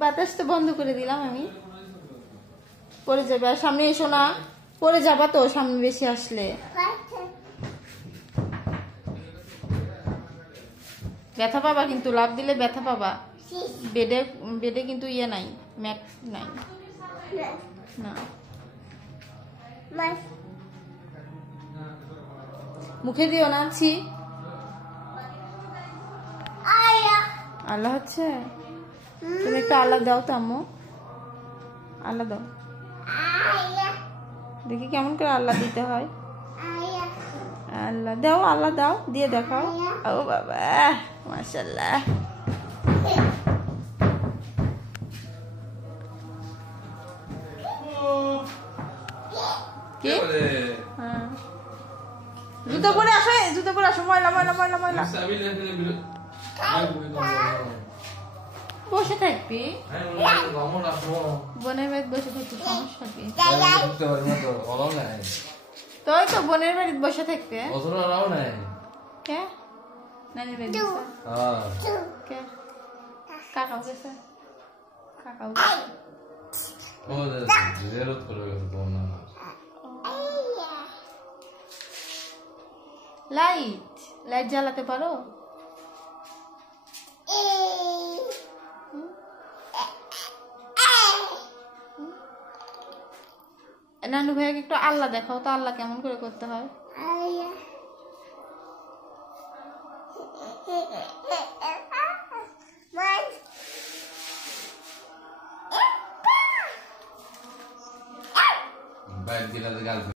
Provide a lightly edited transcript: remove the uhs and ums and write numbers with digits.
বাতাস তো বন্ধ করে দিলাম আমি। পড়ে যাবে, আর সামনে এসো না, পড়ে যাবা তো সামনে বেশি আসলে। ব্যথা পাবা কিন্তু, লাফ দিলে ব্যথা পাবা। বেডে বেডে কিন্তু ইয়ে নাই, ম্যাট নাই না। মুখে দিও না, ছি। আল্লাহ হচ্ছে, তুমি একটু আল্লাহ দাও তো আম্মু, আল্লাহ দাও। দেখি কেমন করে আল্লাহ দিতে হয়। আল্লাহ দাও, আল্লাহ দাও, দিয়ে দেখাও। ও বাবা, মাশাআল্লাহ। কি? হ্যাঁ, জুতো পরে আসো, জুতো পরে আসো, ময়লা ময়লা ময়লা ময়লা। বসে থাকবি বোনের বাড়িতে, বসে থাকবি, সমস্যা কি? তো তো বোনের বাড়িতে বসে থাকবে। কে নানির বাড়ি কে? কাকাও গেছে, কাকাও লাইট, লাইট জ্বালাতে পারো? নানু ভাইকে একটু আল্লাহ দেখাও তো, আল্লাহ কেমন করে করতে হয়।